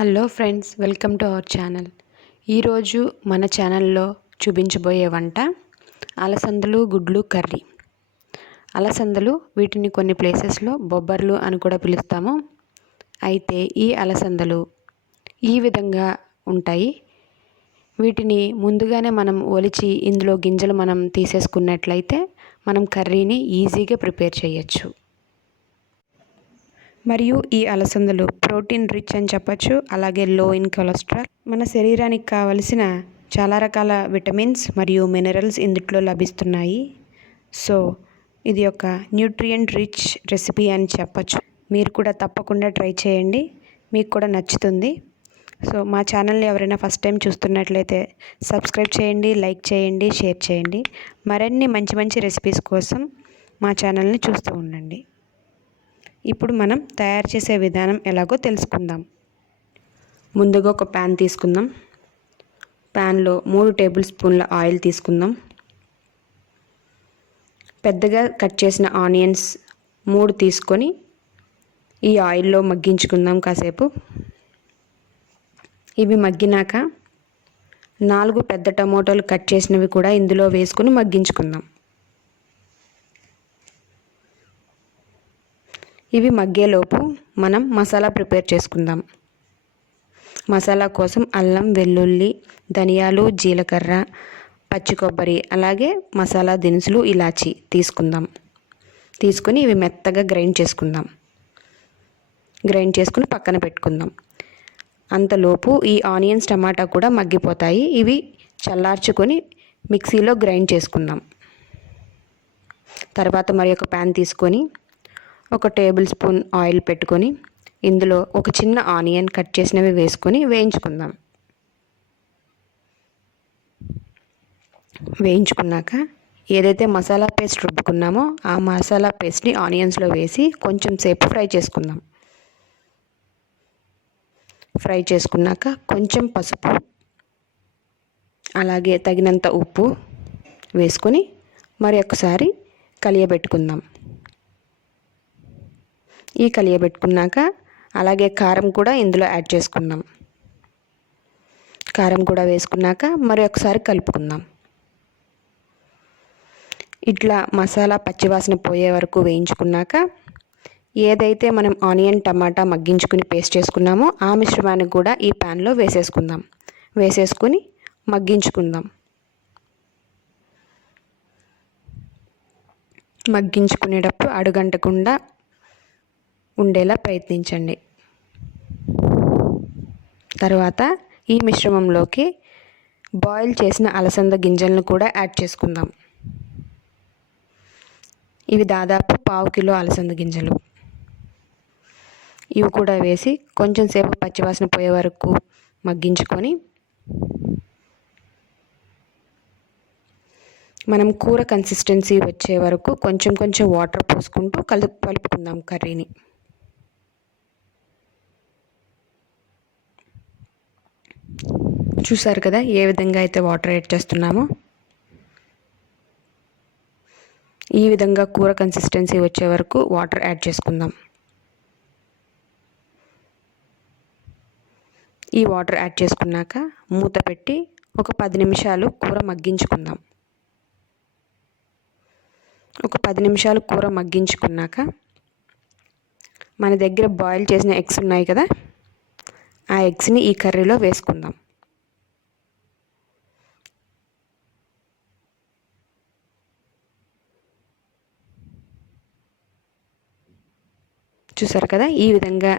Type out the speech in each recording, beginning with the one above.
Hello friends, welcome to our channel. ఈరోజు మన ఛానల్లో చూపించబోయే వంట అలసందలు గుడ్లు కర్రీ. అలసందలు, వీటిని కొన్ని ప్లేసెస్లో బొబ్బర్లు అని కూడా పిలుస్తాము. అయితే ఈ అలసందలు ఈ విధంగా ఉంటాయి. వీటిని ముందుగానే మనం ఒలిచి ఇందులో గింజలు మనం తీసేసుకున్నట్లయితే మనం కర్రీని ఈజీగా ప్రిపేర్ చేయొచ్చు. మరియు ఈ అలసందలు ప్రోటీన్ రిచ్ అని చెప్పచ్చు, అలాగే లో ఇన్ కొలెస్ట్రాల్. మన శరీరానికి కావలసిన చాలా రకాల విటమిన్స్ మరియు మినరల్స్ ఇందులో లభిస్తున్నాయి. సో ఇది ఒక న్యూట్రియంట్ రిచ్ రెసిపీ అని చెప్పచ్చు. మీరు కూడా తప్పకుండా ట్రై చేయండి, మీకు కూడా నచ్చుతుంది. సో మా ఛానల్ని ఎవరైనా ఫస్ట్ టైం చూస్తున్నట్లయితే సబ్స్క్రైబ్ చేయండి, లైక్ చేయండి, షేర్ చేయండి. మరిన్ని మంచి మంచి రెసిపీస్ కోసం మా ఛానల్ని చూస్తూ ఉండండి. ఇప్పుడు మనం తయారు చేసే విధానం ఎలాగో తెలుసుకుందాం. ముందుగా ఒక ప్యాన్ తీసుకుందాం. ప్యాన్లో 3 టేబుల్ స్పూన్ల ఆయిల్ తీసుకుందాం. పెద్దగా కట్ చేసిన ఆనియన్స్ 3 తీసుకొని ఈ ఆయిల్లో మగ్గించుకుందాం కాసేపు. ఇవి మగ్గినాక 4 పెద్ద టమోటాలు కట్ చేసినవి కూడా ఇందులో వేసుకొని మగ్గించుకుందాం. ఇవి మగ్గేలోపు మనం మసాలా ప్రిపేర్ చేసుకుందాం. మసాలా కోసం అల్లం, వెల్లుల్లి, ధనియాలు, జీలకర్ర, పచ్చి కొబ్బరి, అలాగే మసాలా దినుసులు, ఇలాచి తీసుకొని ఇవి మెత్తగా గ్రైండ్ చేసుకుని పక్కన పెట్టుకుందాం. అంతలోపు ఈ ఆనియన్స్, టమాటా కూడా మగ్గిపోతాయి. ఇవి చల్లార్చుకొని మిక్సీలో గ్రైండ్ చేసుకుందాం. తర్వాత మరి ఒక ప్యాన్ తీసుకొని 1 టేబుల్ స్పూన్ ఆయిల్ పెట్టుకొని ఇందులో ఒక చిన్న ఆనియన్ కట్ చేసినవి వేసుకొని వేయించుకున్నాక ఏదైతే మసాలా పేస్ట్ రుబ్బుకున్నామో ఆ మసాలా పేస్ట్ని ఆనియన్స్లో వేసి కొంచెం సేపు ఫ్రై చేసుకున్నాక కొంచెం పసుపు, అలాగే తగినంత ఉప్పు వేసుకొని మరి ఒకసారి కలియబెట్టుకుందాం. ఈ కలియబెట్టుకున్నాక అలాగే కారం కూడా ఇందులో యాడ్ చేసుకుందాం. కారం కూడా వేసుకున్నాక మరి ఒకసారి కలుపుకుందాం. ఇట్లా మసాలా పచ్చివాసన పోయే వరకు వేయించుకున్నాక ఏదైతే మనం ఆనియన్, టమాటా మగ్గించుకుని పేస్ట్ చేసుకున్నామో ఆ మిశ్రమాన్ని కూడా ఈ ప్యాన్లో వేసేసుకుని మగ్గించుకునేటప్పుడు అడుగంటకుండా ఉండేలా ప్రయత్నించండి. తర్వాత ఈ మిశ్రమంలోకి బాయిల్ చేసిన అలసంద గింజలను కూడా యాడ్ చేసుకుందాం. ఇవి దాదాపు 1/2 కిలో అలసంద గింజలు. ఇవి కూడా వేసి కొంచెం సేపు పచ్చివాసన పోయే వరకు మగ్గించుకొని మనం కూర కన్సిస్టెన్సీ వచ్చే వరకు కొంచెం వాటర్ పోసుకుంటూ కలుపుకుందాం కర్రీని. చూసారు కదా ఏ విధంగా అయితే వాటర్ యాడ్ చేస్తున్నామో. ఈ విధంగా కూర కన్సిస్టెన్సీ వచ్చే వరకు వాటర్ యాడ్ చేసుకుందాం. ఈ వాటర్ యాడ్ చేసుకున్నాక మూత పెట్టి ఒక 10 నిమిషాలు కూర మగ్గించుకుందాం. ఒక 10 నిమిషాలు కూర మగ్గించుకున్నాక మన దగ్గర బాయిల్ చేసిన ఎగ్స్ ఉన్నాయి కదా, ఆ ఎగ్స్ని ఈ కర్రీలో వేసుకుందాం. చూసారు కదా ఈ విధంగా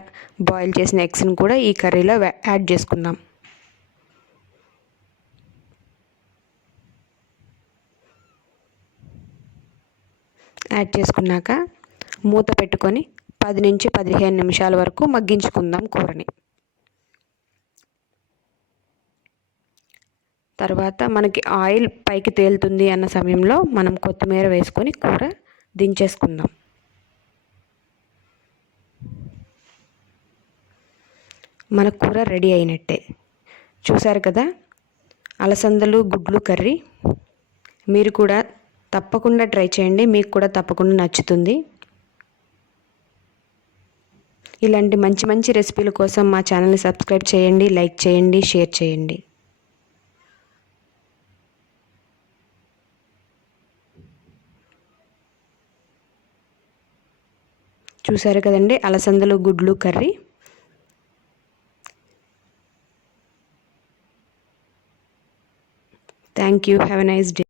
బాయిల్ చేసిన ఎగ్స్ని కూడా ఈ కర్రీలో యాడ్ చేసుకుందాం. యాడ్ చేసుకున్నాక మూత పెట్టుకొని 10 నుంచి 15 నిమిషాల వరకు మగ్గించుకుందాం కూరని. తర్వాత మనకి ఆయిల్ పైకి తేలుతుంది అన్న సమయంలో మనం కొత్తిమీర వేసుకొని కూర దించేసుకుందాం. మన కూర రెడీ అయినట్టే. చూసారు కదా అలసందలు గుడ్లు కర్రీ. మీరు కూడా తప్పకుండా ట్రై చేయండి, మీకు కూడా తప్పకుండా నచ్చుతుంది. ఇలాంటి మంచి మంచి రెసిపీల కోసం మా ఛానల్ని సబ్స్క్రైబ్ చేయండి, లైక్ చేయండి, షేర్ చేయండి. చూసారు కదండి అలసందలు గుడ్లు curry. Thank you. Have a nice day.